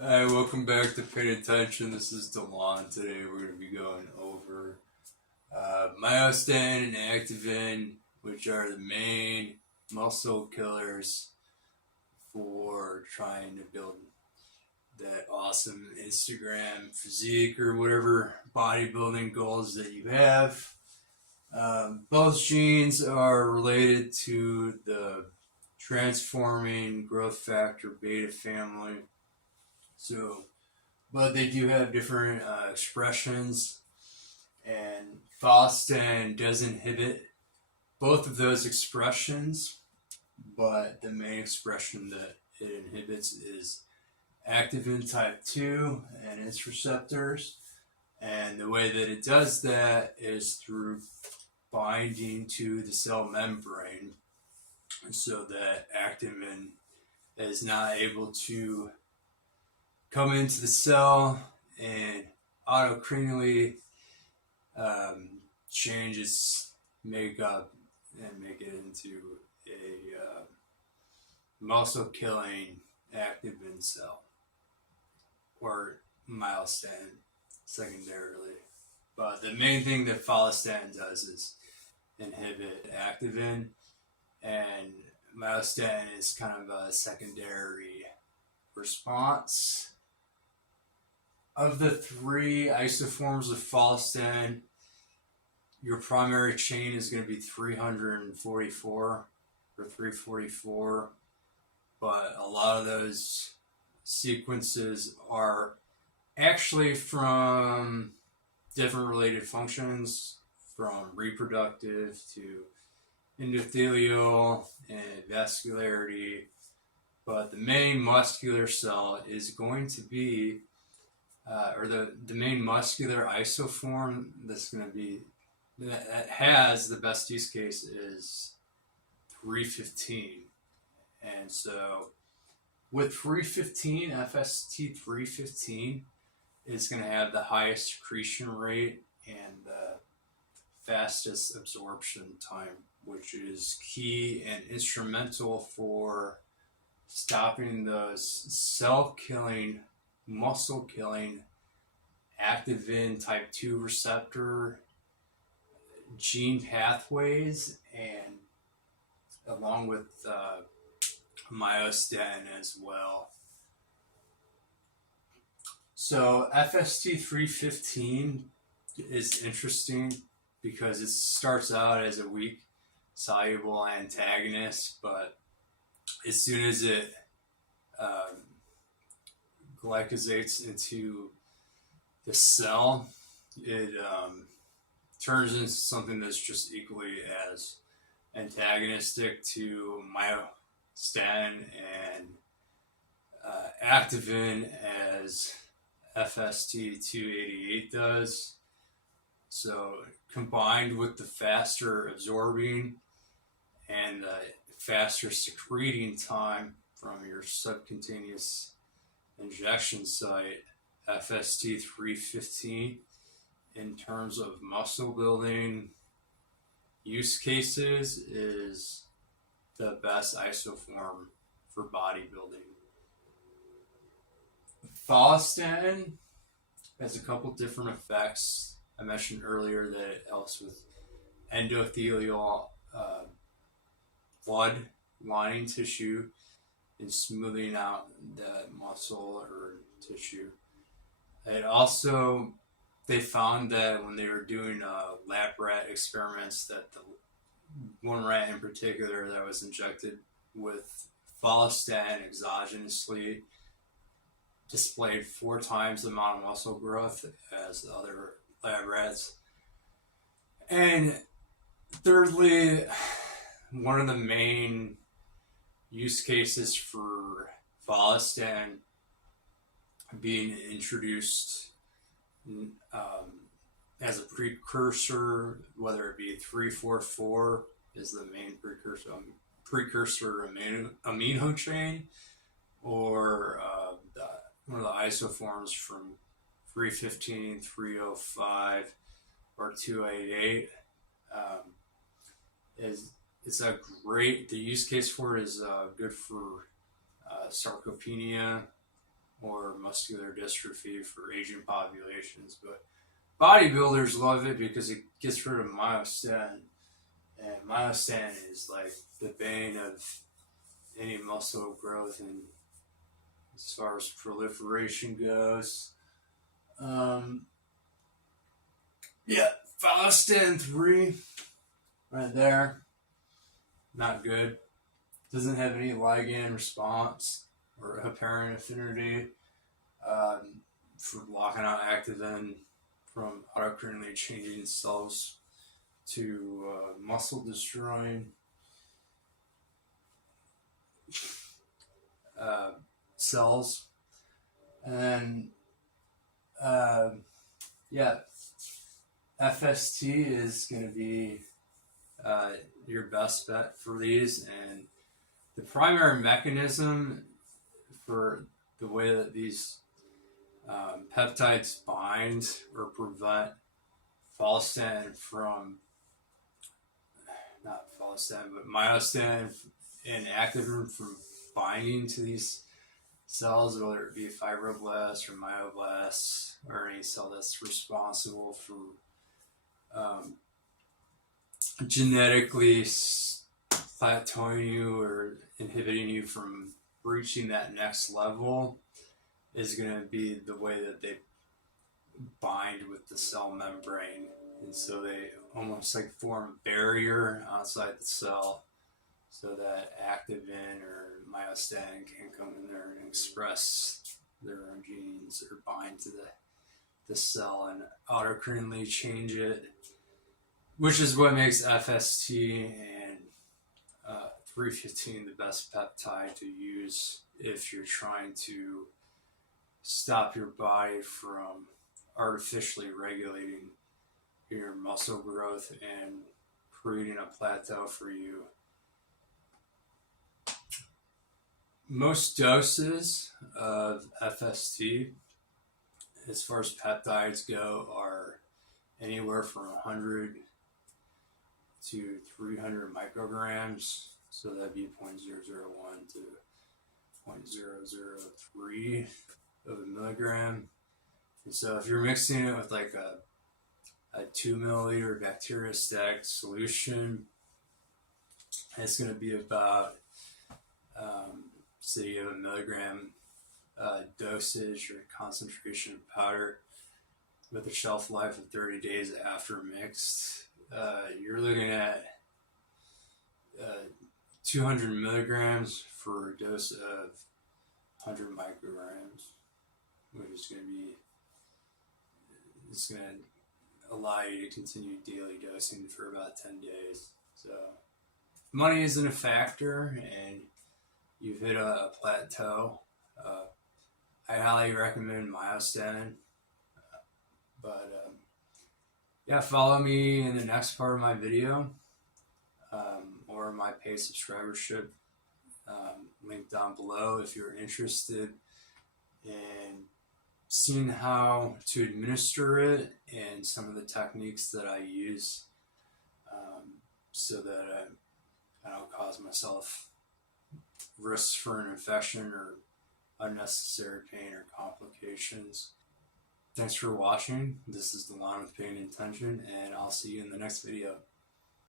Hi, welcome back to Pay Attention. This is Delon. Today we're going to be going over Myostatin and Activin, which are the main muscle killers for trying to build that awesome Instagram physique or whatever bodybuilding goals that you have. Both genes are related to the transforming growth factor beta family. So, but they do have different expressions, and Follistatin does inhibit both of those expressions, but the main expression that it inhibits is Activin type 2 and its receptors. And the way that it does that is through binding to the cell membrane so that Activin is not able to come into the cell and autocrenally change its makeup and make it into a muscle killing Activin cell or Myostatin secondarily. But the main thing that Follistatin does is inhibit Activin, and Myostatin is kind of a secondary response. Of the three isoforms of Follistatin, your primary chain is going to be 344 or 344, but a lot of those sequences are actually from different related functions, from reproductive to endothelial and vascularity. But the main muscular cell is going to be, or the main muscular isoform that's going to be, that has the best use case is 315. And so with 315, FST 315 is going to have the highest accretion rate and the fastest absorption time, which is key and instrumental for stopping those cell-killing, muscle-killing Activin type 2 receptor gene pathways, and along with Myostatin as well. So FST 315 is interesting because it starts out as a weak soluble antagonist, but as soon as it glycosates into the cell, it turns into something that's just equally as antagonistic to Myostatin and Activin as FST 288 does. So combined with the faster absorbing and the faster secreting time from your subcutaneous injection site, FST 315 in terms of muscle building use cases is the best isoform for bodybuilding. Follistatin has a couple different effects. I mentioned earlier that it helps with endothelial blood lining tissue and smoothing out the muscle or tissue. It also, they found that when they were doing lab rat experiments, that the one rat in particular that was injected with Follistatin exogenously displayed 4 times the amount of muscle growth as the other lab rats. And thirdly, one of the main use cases for Follistatin being introduced as a precursor, whether it be 344 is the main precursor amino chain, or one of the isoforms from 315, 305, or 288 it's a great, the use case for it is good for sarcopenia, or muscular dystrophy for aging populations. But bodybuilders love it because it gets rid of myostatin. And myostatin is like the bane of any muscle growth, and as far as proliferation goes. Yeah, Follistatin 3 right there. Not good. Doesn't have any ligand response or apparent affinity for blocking out activin from autocritically changing cells to muscle destroying cells. And yeah, FST is going to be your best bet for these. And the primary mechanism for the way that these peptides bind or prevent follistatin from, not follistatin, but myostatin and activin from binding to these cells, whether it be fibroblasts or myoblasts or any cell that's responsible for genetically plateauing you or inhibiting you from reaching that next level, is going to be the way that they bind with the cell membrane. And so they almost like form a barrier outside the cell so that activin or myostatin can come in there and express their own genes or bind to the cell and autocritically change it, which is what makes FST and 315 the best peptide to use if you're trying to stop your body from artificially regulating your muscle growth and creating a plateau for you. Most doses of FST, as far as peptides go, are anywhere from 100 to 300 micrograms. So that'd be 0.001 to 0.003 of a milligram. And so if you're mixing it with like a 2 milliliter bacteriostatic solution, it's going to be about say you have a milligram dosage or concentration of powder with a shelf life of 30 days after mixed. You're looking at 200 milligrams for a dose of 100 micrograms, which is going to be, it's going to allow you to continue daily dosing for about 10 days. So money isn't a factor, and you've hit a plateau. I highly recommend Myostatin. But yeah, follow me in the next part of my video, or my paid subscribership link down below if you're interested in seeing how to administer it and some of the techniques that I use, so that I don't cause myself risks for an infection or unnecessary pain or complications. Thanks for watching. This is The Lawn with Pain and Intention, and I'll see you in the next video.